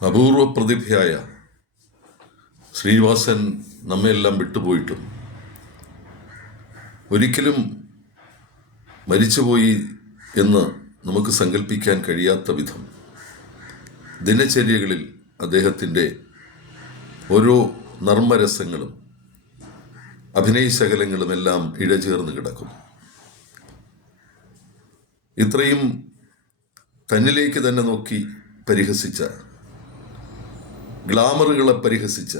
അപൂർവ പ്രതിഭയായ ശ്രീനിവാസൻ നമ്മയെല്ലാം വിട്ടുപോയിട്ടും ഒരിക്കലും മരിച്ചുപോയി എന്ന് നമുക്ക് സങ്കല്പിക്കാൻ കഴിയാത്ത വിധം ദിനചര്യകളിൽ അദ്ദേഹത്തിൻ്റെ ഓരോ നർമ്മരസങ്ങളും അഭിനയശകലങ്ങളുമെല്ലാം ഇഴചേർന്ന് കിടക്കുന്നു. ഇത്രയും തന്നിലേക്ക് തന്നെ നോക്കി പരിഹസിച്ച, ഗ്ലാമറുകളെ പരിഹസിച്ച,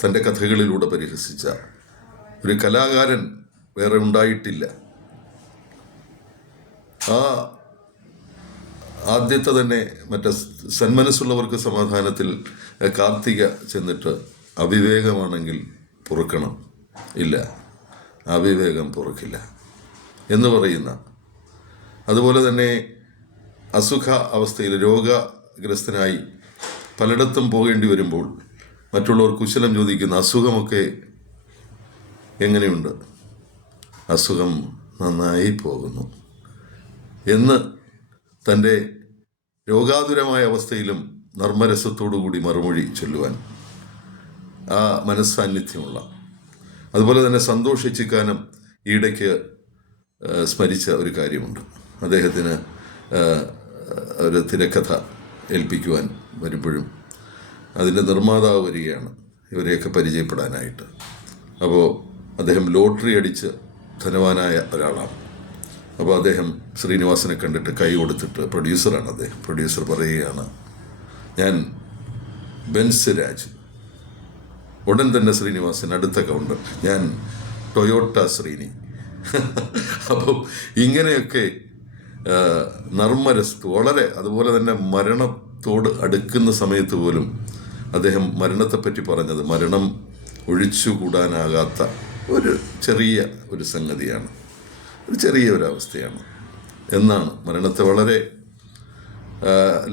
തൻ്റെ കഥകളിലൂടെ പരിഹസിച്ച ഒരു കലാകാരൻ വേറെ ഉണ്ടായിട്ടില്ല. ആ ആദ്യത്തെ തന്നെ മറ്റേ സന്മനസ്സുള്ളവർക്ക് സമാധാനത്തിൽ കാർത്തിക ചെന്നിട്ട് അവിവേകമാണെങ്കിൽ പൊറുക്കണം, ഇല്ല അവിവേകം പൊറുക്കില്ല എന്ന് പറയുന്ന, അതുപോലെ തന്നെ അസുഖ അവസ്ഥയിൽ രോഗഗ്രസ്തനായി പലയിടത്തും പോകേണ്ടി വരുമ്പോൾ മറ്റുള്ളവർ കുശലം ചോദിക്കുന്ന അസുഖമൊക്കെ എങ്ങനെയുണ്ട്, അസുഖം നന്നായി പോകുന്നു എന്ന് തൻ്റെ രോഗാതുരമായ അവസ്ഥയിലും നർമ്മരസത്തോടുകൂടി മറുമൊഴി ചൊല്ലുവാൻ ആ മനസ്സാന്നിധ്യമുള്ള, അതുപോലെ തന്നെ സന്തോഷിച്ചിക്കാനും ഈയിടയ്ക്ക് സ്മരിച്ച ഒരു കാര്യമുണ്ട്. അദ്ദേഹത്തിന് ഒരു തിരക്കഥ ഏൽപ്പിക്കുവാൻ വരുമ്പോഴും അതിൻ്റെ നിർമ്മാതാവ് വരികയാണ് ഇവരെയൊക്കെ പരിചയപ്പെടാനായിട്ട്. അപ്പോൾ അദ്ദേഹം ലോട്ടറി അടിച്ച് ധനവാനായ ഒരാളാണ്. അപ്പോൾ അദ്ദേഹം ശ്രീനിവാസനെ കണ്ടിട്ട് കൈ കൊടുത്തിട്ട്, പ്രൊഡ്യൂസറാണ് അദ്ദേഹം, പ്രൊഡ്യൂസർ പറയുകയാണ്, ഞാൻ ബെൻസ് രാജ്. ഉടൻ തന്നെ ശ്രീനിവാസൻ അടുത്ത കൗണ്ടർ, ഞാൻ ടൊയോട്ട ശ്രീനി. അപ്പോൾ ഇങ്ങനെയൊക്കെ നർമ്മരസ്തു വളരെ, അതുപോലെ തന്നെ മരണത്തോട് അടുക്കുന്ന സമയത്ത് പോലും അദ്ദേഹം മരണത്തെപ്പറ്റി പറഞ്ഞത് മരണം ഒഴിച്ചുകൂടാനാകാത്ത ഒരു ചെറിയ ഒരു സംഗതിയാണ്, ഒരു ചെറിയ ഒരവസ്ഥയാണ് എന്നാണ്. മരണത്തെ വളരെ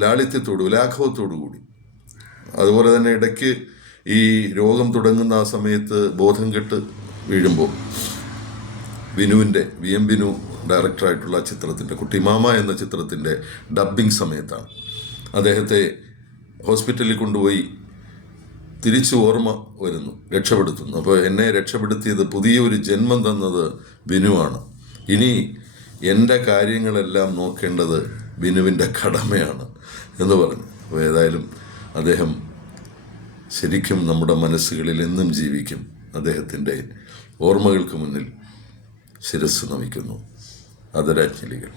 ലാളിത്യത്തോടു ലാഘവത്തോടു കൂടി, അതുപോലെ തന്നെ ഇടയ്ക്ക് ഈ രോഗം തുടങ്ങുന്ന ആ സമയത്ത് ബോധം കെട്ട് വീഴുമ്പോൾ വിനുവിൻ്റെ VM വിനു ഡയറക്ടറായിട്ടുള്ള ചിത്രത്തിൻ്റെ കുട്ടിമാമ എന്ന ചിത്രത്തിൻ്റെ ഡബ്ബിംഗ് സമയത്താണ് അദ്ദേഹത്തെ ഹോസ്പിറ്റലിൽ കൊണ്ടുപോയി തിരിച്ചു ഓർമ്മ വരുന്നു, രക്ഷപ്പെടുത്തുന്നു. അപ്പോൾ എന്നെ രക്ഷപ്പെടുത്തിയത്, പുതിയൊരു ജന്മം തന്നത് വിനുവാണ്, ഇനി എൻ്റെ കാര്യങ്ങളെല്ലാം നോക്കേണ്ടത് വിനുവിൻ്റെ കടമയാണ് എന്ന് പറഞ്ഞു. അപ്പോൾ ഏതായാലും അദ്ദേഹം ശരിക്കും നമ്മുടെ മനസ്സുകളിൽ എന്നും ജീവിക്കും. അദ്ദേഹത്തിൻ്റെ ഓർമ്മകൾക്ക് മുന്നിൽ ശിരസ്സ് നമിക്കുന്നു. ആദരാഞ്ജലികൾ.